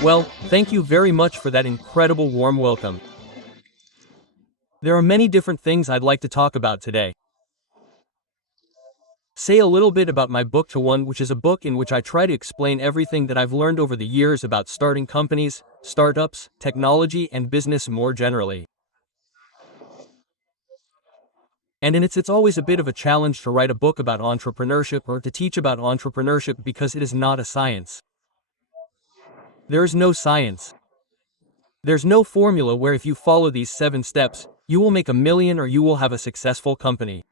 Well, thank you very much for that incredible warm welcome. There are many different things I'd like to talk about today. Say a little bit about my book to one, which is a book in which I try to explain everything that I've learned over the years about starting companies, startups, technology, and business more generally. And it's always a bit of a challenge to write a book about entrepreneurship or to teach about entrepreneurship because it is not a science. There is no science. There's no formula where if you follow these 7 steps, you will make a million or you will have a successful company.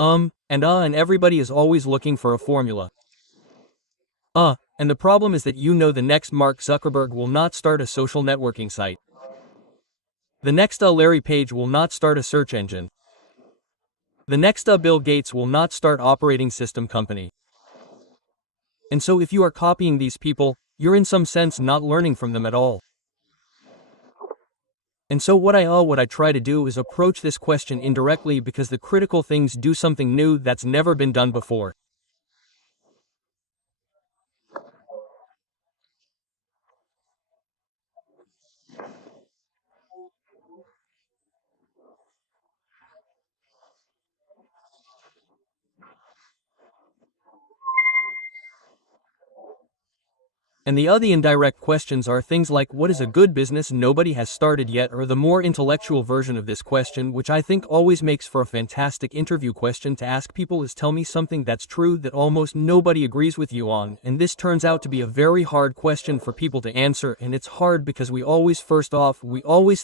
And everybody is always looking for a formula. And the problem is that the next Mark Zuckerberg will not start a social networking site. The next Larry Page will not start a search engine. The next Bill Gates will not start operating system company. And so if you are copying these people, you're in some sense not learning from them at all. And so what I try to do is approach this question indirectly because the critical things do something new that's never been done before. And the other indirect questions are things like what is a good business nobody has started yet, or the more intellectual version of this question, which I think always makes for a fantastic interview question to ask people, is tell me something that's true that almost nobody agrees with you on. And this turns out to be a very hard question for people to answer, and it's hard because we always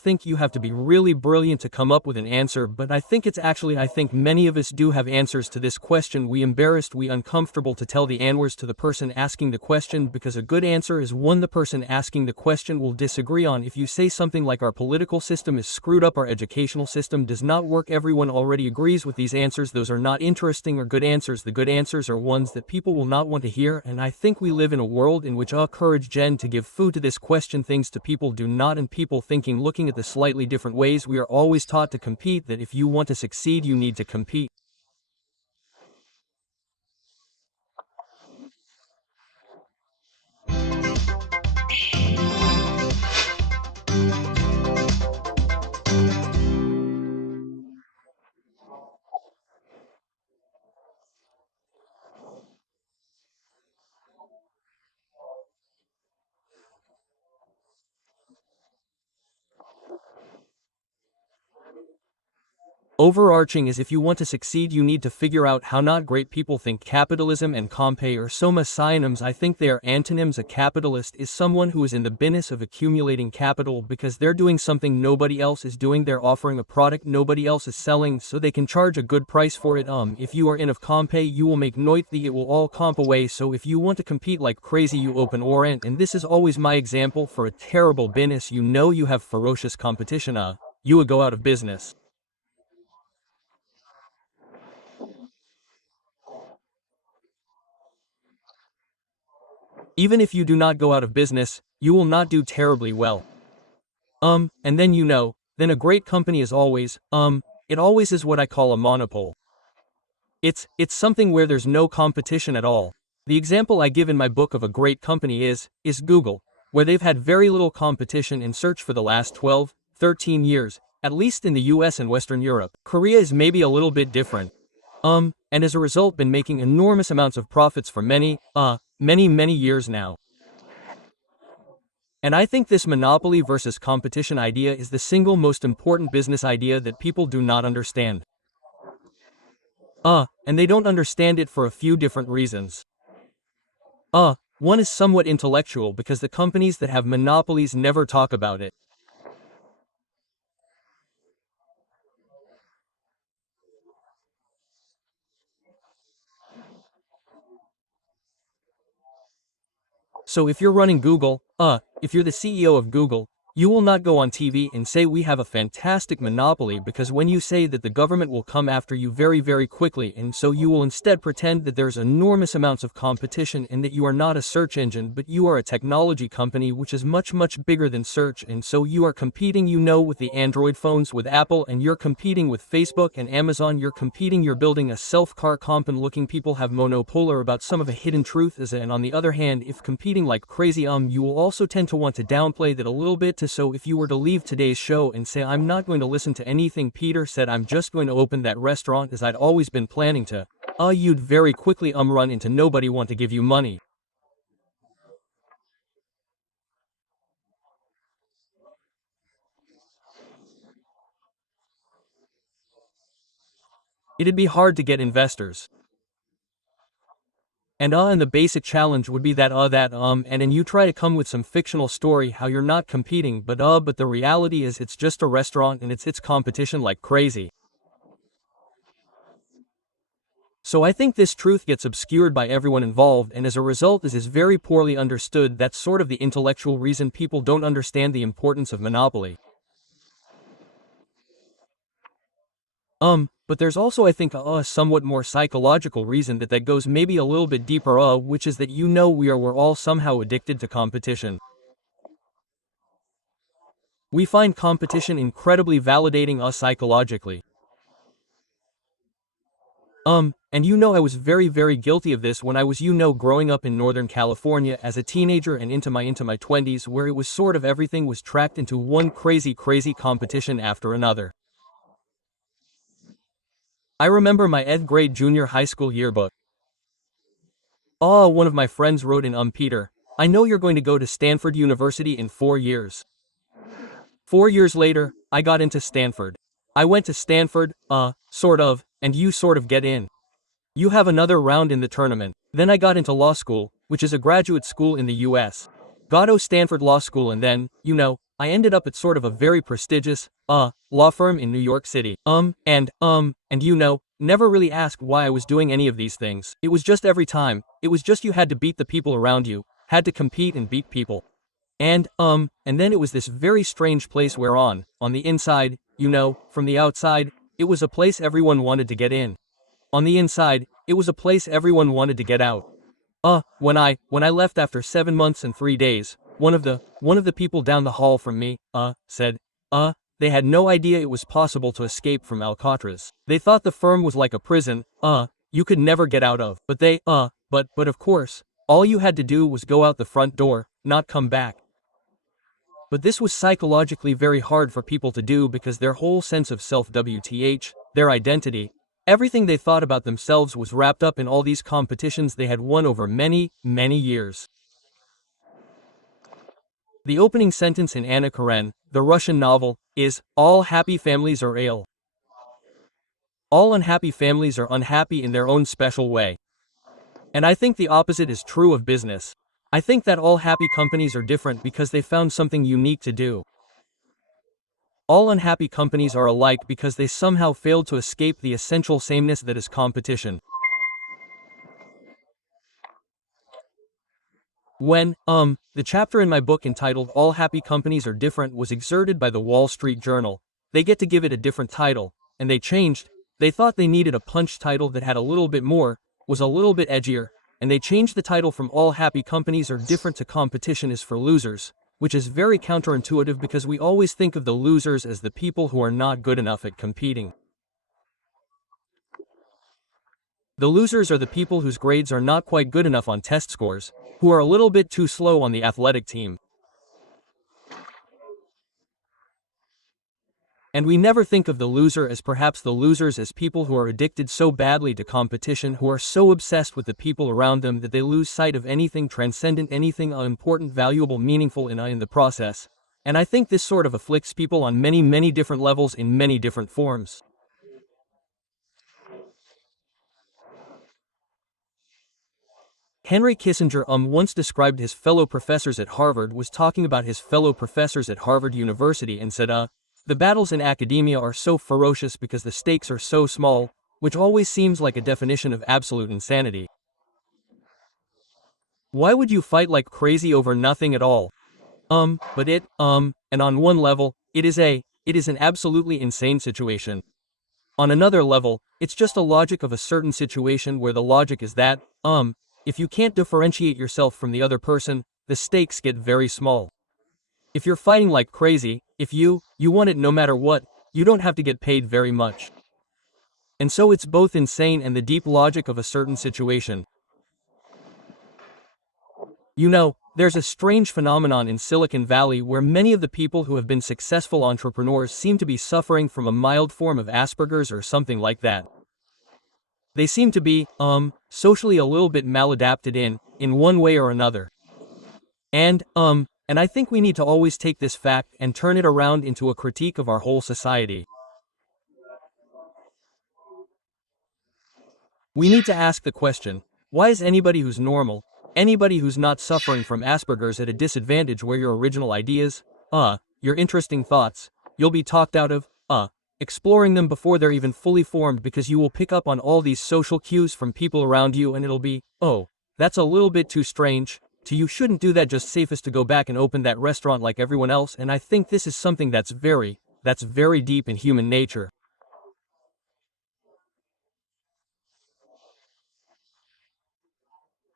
think you have to be really brilliant to come up with an answer, but I think many of us do have answers to this question. We uncomfortable to tell the answers to the person asking the question because a good answer is one the person asking the question will disagree on. If you say something like our political system is screwed up, our educational system does not work, everyone already agrees with these answers. Those are not interesting or good answers. The good answers are ones that people will not want to hear, and I think we live in a world in which courage Jen to give food to this question things to people do not, and people thinking looking at the slightly different ways. We are always taught to compete, that if you want to succeed you need to compete. Overarching is if you want to succeed you need to figure out how. Not great people think capitalism and compay are soma synonyms. I think they are antonyms. A capitalist is someone who is in the business of accumulating capital because they're doing something nobody else is doing. They're offering a product nobody else is selling so they can charge a good price for it. If you are in of compay you will make noisy, it will all comp away. So if you want to compete like crazy you open Orient, and this is always my example for a terrible business. You have ferocious competition, you would go out of business. Even if you do not go out of business, you will not do terribly well. And then then a great company is always, it always is what I call a monopole. It's something where there's no competition at all. The example I give in my book of a great company is Google, where they've had very little competition in search for the last 12, 13 years, at least in the US and Western Europe. Korea is maybe a little bit different. And as a result been making enormous amounts of profits for many years now. And I think this monopoly versus competition idea is the single most important business idea that people do not understand. And they don't understand it for a few different reasons. One is somewhat intellectual because the companies that have monopolies never talk about it. So if you're running Google, if you're the CEO of Google, You will not go on TV and say we have a fantastic monopoly, because when you say that, the government will come after you very very quickly, and so you will instead pretend that there's enormous amounts of competition and that you are not a search engine but you are a technology company which is much much bigger than search, and so you are competing, with the Android phones with Apple, and you're competing with Facebook and Amazon, you're building a self-car compound looking people have monopolar about some of a hidden truth is, and on the other hand, if competing like crazy, you will also tend to want to downplay that a little bit. So if you were to leave today's show and say, I'm not going to listen to anything Peter said, I'm just going to open that restaurant as I'd always been planning to, you'd very quickly run into nobody want to give you money. It'd be hard to get investors. And the basic challenge would be and then you try to come with some fictional story how you're not competing, but the reality is it's just a restaurant and it's competition like crazy. So I think this truth gets obscured by everyone involved, and as a result is very poorly understood. That's sort of the intellectual reason people don't understand the importance of monopoly. But there's also, I think, a somewhat more psychological reason that goes maybe a little bit deeper, which is that we're all somehow addicted to competition. We find competition incredibly validating us psychologically. And I was very very guilty of this when I was growing up in Northern California as a teenager and into my 20s, where it was sort of everything was tracked into one crazy competition after another. I remember my 8th grade junior high school yearbook. One of my friends wrote in, Peter, I know you're going to go to Stanford University in 4 years. 4 years later, I got into Stanford. I went to Stanford, sort of, and you sort of get in. You have another round in the tournament. Then I got into law school, which is a graduate school in the US. Got to Stanford Law School, and then, I ended up at sort of a very prestigious, law firm in New York City. Never really asked why I was doing any of these things. It was just every time, it was just you had to beat the people around you, had to compete and beat people. And then it was this very strange place where on the inside, from the outside, it was a place everyone wanted to get in. On the inside, it was a place everyone wanted to get out. When I left after 7 months and 3 days, one of the people down the hall from me, said, they had no idea it was possible to escape from Alcatraz. They thought the firm was like a prison, you could never get out of. But but of course, all you had to do was go out the front door, not come back. But this was psychologically very hard for people to do because their whole sense of self-WTH, their identity, everything they thought about themselves was wrapped up in all these competitions they had won over many, many years. The opening sentence in Anna Karenina, the Russian novel, is, all happy families are ill. All unhappy families are unhappy in their own special way. And I think the opposite is true of business. I think that all happy companies are different because they found something unique to do. All unhappy companies are alike because they somehow failed to escape the essential sameness that is competition. When, the chapter in my book entitled All Happy Companies Are Different was exerted by the Wall Street Journal, they get to give it a different title, and they changed. They thought they needed a punch title that had a little bit more, was a little bit edgier, and they changed the title from All Happy Companies Are Different to Competition is for Losers, which is very counterintuitive because we always think of the losers as the people who are not good enough at competing. The losers are the people whose grades are not quite good enough on test scores, who are a little bit too slow on the athletic team. And we never think of the loser as perhaps the losers as people who are addicted so badly to competition, who are so obsessed with the people around them that they lose sight of anything transcendent, anything important, valuable, meaningful in the process. And I think this sort of afflicts people on many, many different levels in many different forms. Henry Kissinger once described his fellow professors at Harvard, was talking about his fellow professors at Harvard University, and said, the battles in academia are so ferocious because the stakes are so small, which always seems like a definition of absolute insanity. Why would you fight like crazy over nothing at all? But And on one level, it is an absolutely insane situation. On another level, it's just a logic of a certain situation where the logic is that, if you can't differentiate yourself from the other person, the stakes get very small. If you're fighting like crazy, if you want it no matter what, you don't have to get paid very much. And so it's both insane and the deep logic of a certain situation. You know, there's a strange phenomenon in Silicon Valley where many of the people who have been successful entrepreneurs seem to be suffering from a mild form of Asperger's or something like that. They seem to be, socially a little bit maladapted in one way or another. And I think we need to always take this fact and turn it around into a critique of our whole society. We need to ask the question, why is anybody who's normal, anybody who's not suffering from Asperger's at a disadvantage where your original ideas, your interesting thoughts, you'll be talked out of, exploring them before they're even fully formed because you will pick up on all these social cues from people around you and it'll be, oh, that's a little bit too strange, to you shouldn't do that, just safest to go back and open that restaurant like everyone else. And I think this is something that's very deep in human nature.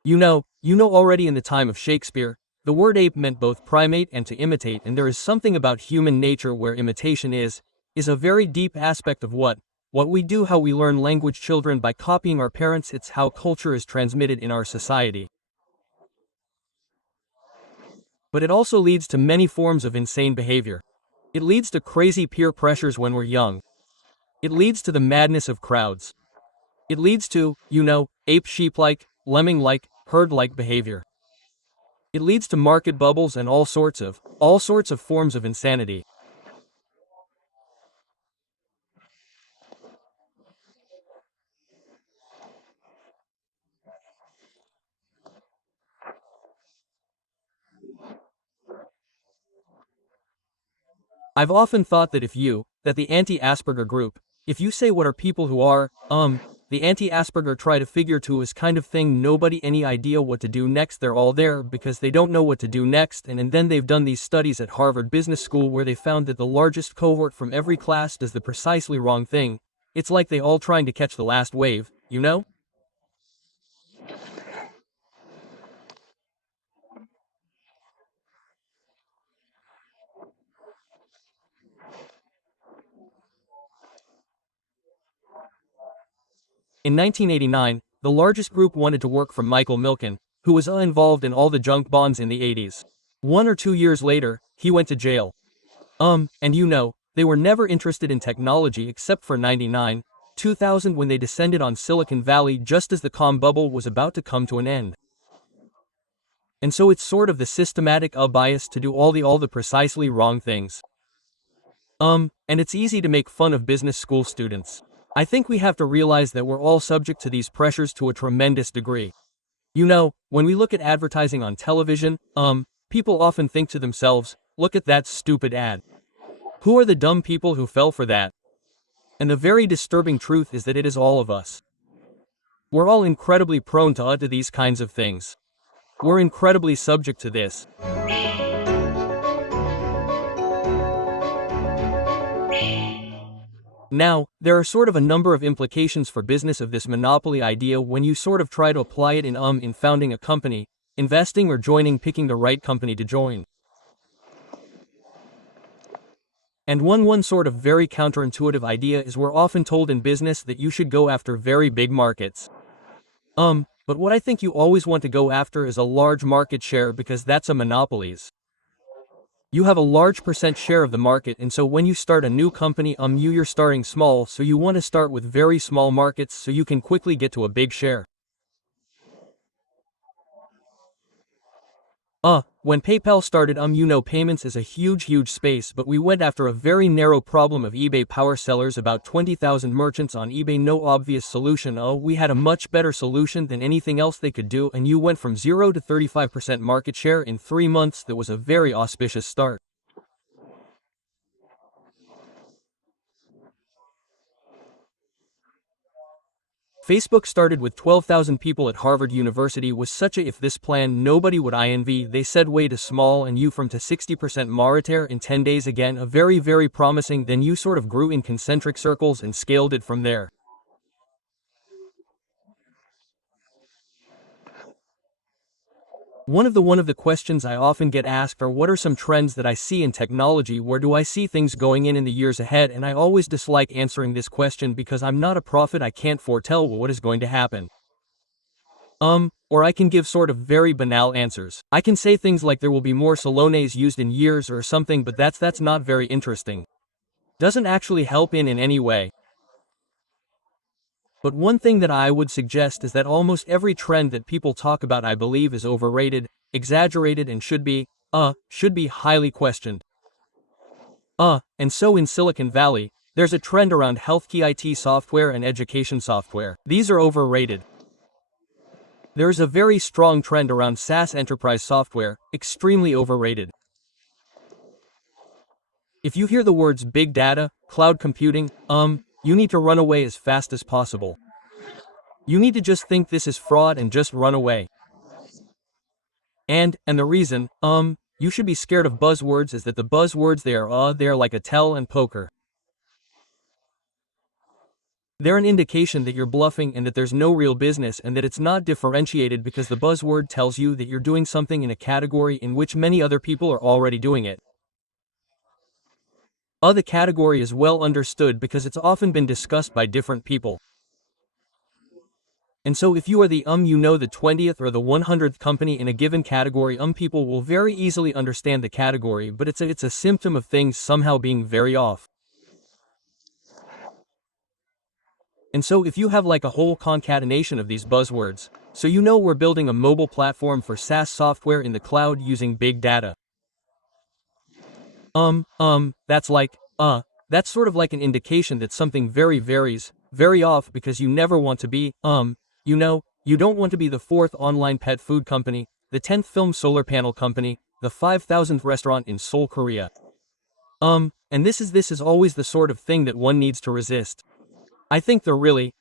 You know already in the time of Shakespeare, the word ape meant both primate and to imitate, and there is something about human nature where imitation is a very deep aspect of what we do, how we learn language. Children by copying our parents, it's how culture is transmitted in our society. But it also leads to many forms of insane behavior. It leads to crazy peer pressures when we're young. It leads to the madness of crowds. It leads to, ape sheep-like, lemming-like, herd-like behavior. It leads to market bubbles and all sorts of forms of insanity. I've often thought that that the anti-Asperger group, if you say what are people who are, the anti-Asperger try to figure to is kind of thing, nobody any idea what to do next, they're all there because they don't know what to do next, and then they've done these studies at Harvard Business School where they found that the largest cohort from every class does the precisely wrong thing. It's like they all trying to catch the last wave, you know? In 1989, the largest group wanted to work for Michael Milken, who was involved in all the junk bonds in the 80s. 1 or 2 years later, he went to jail. And they were never interested in technology except for 99, 2000 when they descended on Silicon Valley just as the comm bubble was about to come to an end. And so it's sort of the systematic bias to do all the precisely wrong things. And it's easy to make fun of business school students. I think we have to realize that we're all subject to these pressures to a tremendous degree. When we look at advertising on television, people often think to themselves, look at that stupid ad. Who are the dumb people who fell for that? And the very disturbing truth is that it is all of us. We're all incredibly prone to these kinds of things. We're incredibly subject to this. Now, there are sort of a number of implications for business of this monopoly idea when you sort of try to apply it in founding a company, investing or joining, picking the right company to join. And one sort of very counterintuitive idea is we're often told in business that you should go after very big markets. But what I think you always want to go after is a large market share because that's a monopolies. You have a large percent share of the market, and so when you start a new company, you're starting small, so you want to start with very small markets so you can quickly get to a big share. When PayPal started, payments is a huge space, but we went after a very narrow problem of eBay power sellers, about 20,000 merchants on eBay, no obvious solution. We had a much better solution than anything else they could do, and you went from 0 to 35% market share in 3 months. That was a very auspicious start. Facebook started with 12,000 people at Harvard University was such a if this plan nobody would INV they said way to small and you from to 60% Mariter in 10 days again a very promising then you sort of grew in concentric circles and scaled it from there. One of the questions I often get asked are what are some trends that I see in technology, where do I see things going in the years ahead, and I always dislike answering this question because I'm not a prophet, I can't foretell what is going to happen. Or I can give sort of very banal answers. I can say things like there will be more Salones used in years or something, but that's not very interesting. Doesn't actually help in any way. But one thing that I would suggest is that almost every trend that people talk about I believe is overrated, exaggerated and should be highly questioned. And so in Silicon Valley, there's a trend around health IT software and education software. These are overrated. There's a very strong trend around SaaS enterprise software, extremely overrated. If you hear the words big data, cloud computing, you need to run away as fast as possible. You need to just think this is fraud and just run away. And the reason, you should be scared of buzzwords is that the buzzwords they're like a tell and poker. They're an indication that you're bluffing and that there's no real business and that it's not differentiated because the buzzword tells you that you're doing something in a category in which many other people are already doing it. The category is well understood because it's often been discussed by different people. And so if you are the the 20th or the 100th company in a given category, people will very easily understand the category, but it's a symptom of things somehow being very off. And so if you have like a whole concatenation of these buzzwords, so you know we're building a mobile platform for SaaS software in the cloud using big data. That's sort of like an indication that something very off because you never want to be, you don't want to be the 4th online pet food company, the 10th film solar panel company, the 5,000th restaurant in Seoul, Korea. And this is always the sort of thing that one needs to resist. I think the really,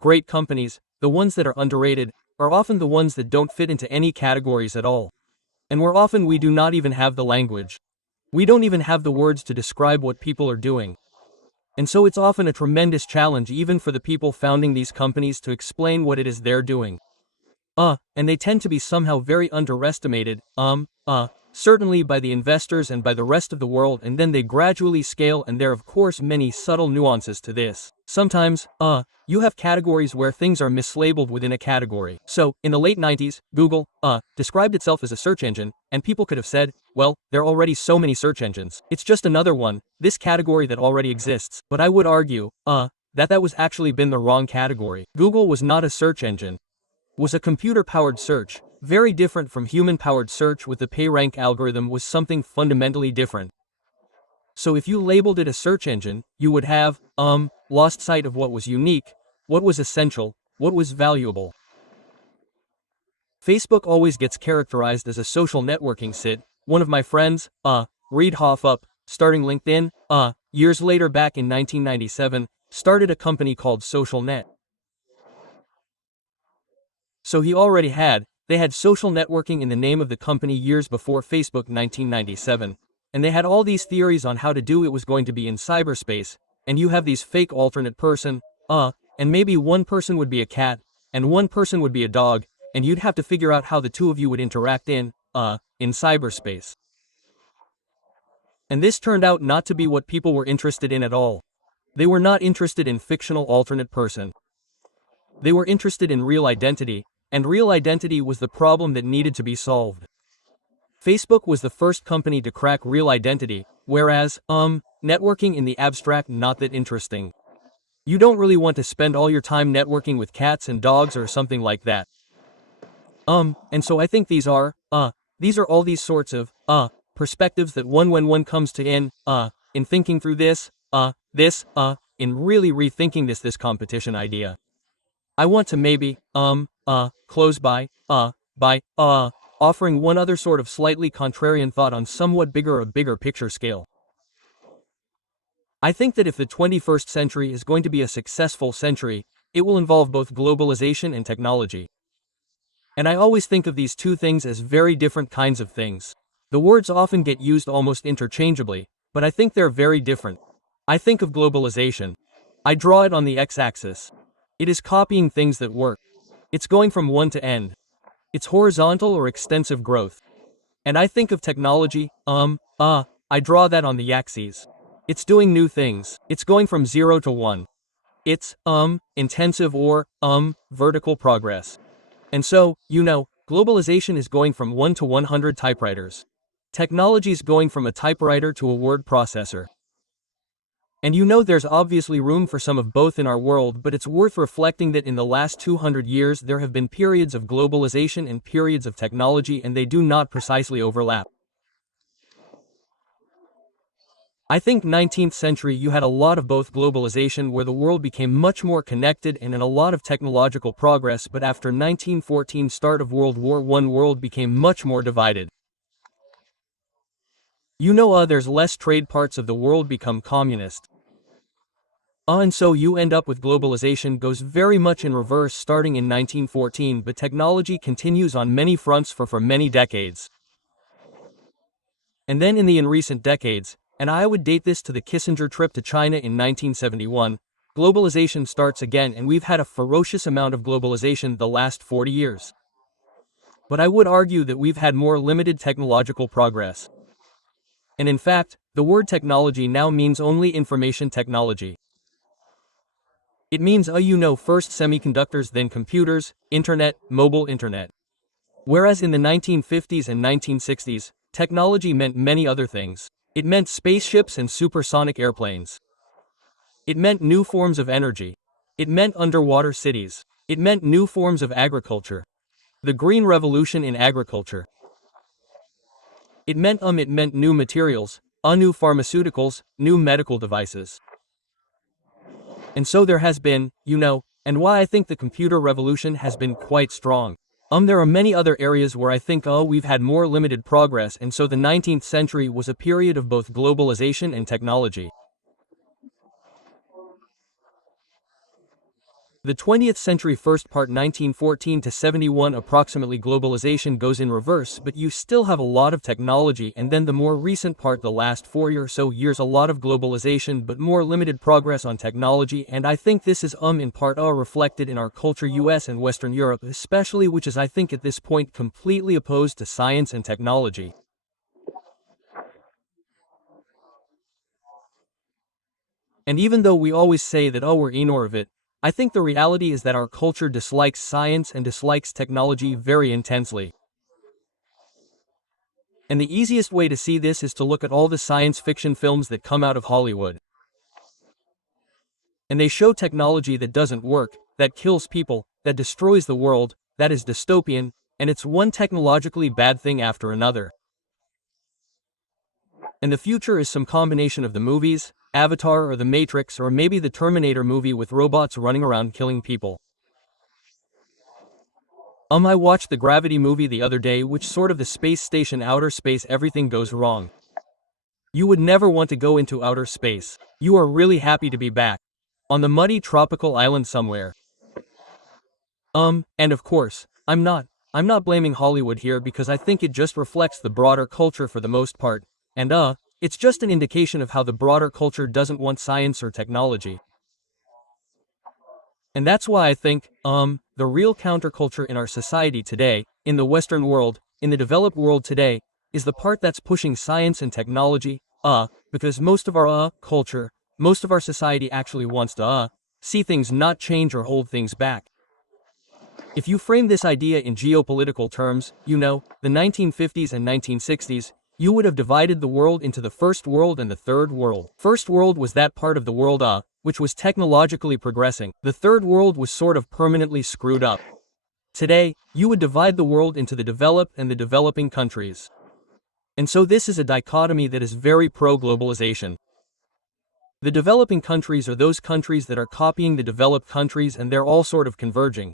great companies, the ones that are underrated, are often the ones that don't fit into any categories at all. And where often we do not even have the language. We don't even have the words to describe what people are doing. And so it's often a tremendous challenge even for the people founding these companies to explain what it is they're doing. And they tend to be somehow very underestimated, certainly by the investors and by the rest of the world, and then they gradually scale, and there are of course many subtle nuances to this. Sometimes, you have categories where things are mislabeled within a category. So, in the late 90s, Google, described itself as a search engine, and people could have said, well, there are already so many search engines. It's just another one, this category that already exists. But I would argue, that was actually been the wrong category. Google was not a search engine. Was a computer-powered search, very different from human-powered search with the PageRank algorithm was something fundamentally different. So if you labeled it a search engine, you would have, lost sight of what was unique, what was essential, what was valuable. Facebook always gets characterized as a social networking site. One of my friends, Reid Hoff starting LinkedIn, years later back in 1997, started a company called SocialNet. So they had social networking in the name of the company years before Facebook 1997. And they had all these theories on how to do it was going to be in cyberspace, and you have these fake alternate person, and maybe one person would be a cat, and one person would be a dog, and you'd have to figure out how the two of you would interact in cyberspace. And this turned out not to be what people were interested in at all. They were not interested in fictional alternate person. They were interested in real identity, and real identity was the problem that needed to be solved. Facebook was the first company to crack real identity, whereas, networking in the abstract not that interesting. You don't really want to spend all your time networking with cats and dogs or something like that. And so I think these are all these sorts of, perspectives that when one comes to in thinking through this, in really rethinking this competition idea. I want to maybe, close by offering one other sort of slightly contrarian thought on somewhat bigger picture scale. I think that if the 21st century is going to be a successful century, it will involve both globalization and technology. And I always think of these two things as very different kinds of things. The words often get used almost interchangeably, but I think they're very different. I think of globalization. I draw it on the x-axis. It is copying things that work. It's going from one to end. It's horizontal or extensive growth. And I think of technology, I draw that on the y-axis. It's doing new things. It's going from 0 to 1. It's, intensive or, vertical progress. And so, globalization is going from 1 to 100 typewriters. Technology is going from a typewriter to a word processor. And there's obviously room for some of both in our world, but it's worth reflecting that in the last 200 years there have been periods of globalization and periods of technology, and they do not precisely overlap. I think 19th century you had a lot of both globalization where the world became much more connected and in a lot of technological progress, but after 1914 start of World War I world became much more divided. There's less trade, parts of the world become communist. And so you end up with globalization goes very much in reverse starting in 1914, but technology continues on many fronts for many decades. And then in recent decades, and I would date this to the Kissinger trip to China in 1971, globalization starts again, and we've had a ferocious amount of globalization the last 40 years. But I would argue that we've had more limited technological progress. And in fact, the word technology now means only information technology. It means first semiconductors, then computers, internet, mobile internet. Whereas in the 1950s and 1960s, technology meant many other things. It meant spaceships and supersonic airplanes. It meant new forms of energy. It meant underwater cities. It meant new forms of agriculture. The Green Revolution in agriculture. It meant new materials, new pharmaceuticals, new medical devices. And so there has been, and why I think the computer revolution has been quite strong. There are many other areas where I think we've had more limited progress, and so the 19th century was a period of both globalization and technology. The 20th century first part 1914 to 71 approximately globalization goes in reverse, but you still have a lot of technology, and then the more recent part the last 40 or so years a lot of globalization but more limited progress on technology, and I think this is in part reflected in our culture US and Western Europe especially, which is I think at this point completely opposed to science and technology. And even though we always say that we're ignore of it, I think the reality is that our culture dislikes science and dislikes technology very intensely. And the easiest way to see this is to look at all the science fiction films that come out of Hollywood. And they show technology that doesn't work, that kills people, that destroys the world, that is dystopian, and it's one technologically bad thing after another. And the future is some combination of the movies, Avatar or The Matrix, or maybe the Terminator movie with robots running around killing people. I watched the Gravity movie the other day, which sort of the space station, outer space, everything goes wrong. You would never want to go into outer space. You are really happy to be back. On the muddy tropical island somewhere. And of course, I'm not blaming Hollywood here because I think it just reflects the broader culture for the most part, and it's just an indication of how the broader culture doesn't want science or technology. And that's why I think, the real counterculture in our society today, in the Western world, in the developed world today, is the part that's pushing science and technology, because most of our, culture, most of our society actually wants to, see things not change or hold things back. If you frame this idea in geopolitical terms, the 1950s and 1960s, you would have divided the world into the first world and the third world. First world was that part of the world, which was technologically progressing. The third world was sort of permanently screwed up. Today, you would divide the world into the developed and the developing countries. And so this is a dichotomy that is very pro-globalization. The developing countries are those countries that are copying the developed countries, and they're all sort of converging.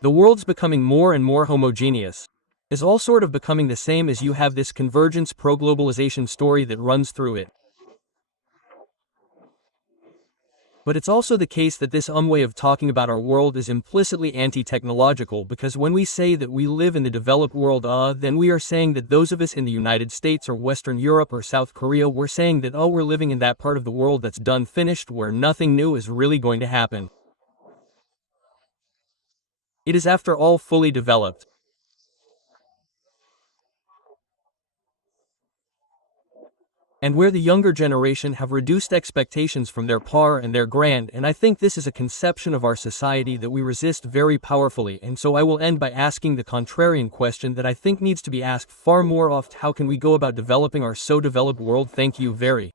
The world's becoming more and more homogeneous. Is all sort of becoming the same as you have this convergence pro-globalization story that runs through it. But it's also the case that this way of talking about our world is implicitly anti-technological, because when we say that we live in the developed world, then we are saying that those of us in the United States or Western Europe or South Korea, we're saying that we're living in that part of the world that's done finished, where nothing new is really going to happen. It is after all fully developed. And where the younger generation have reduced expectations from their par and their grand, and I think this is a conception of our society that we resist very powerfully, and so I will end by asking the contrarian question that I think needs to be asked far more oft: how can we go about developing our so developed world? Thank you very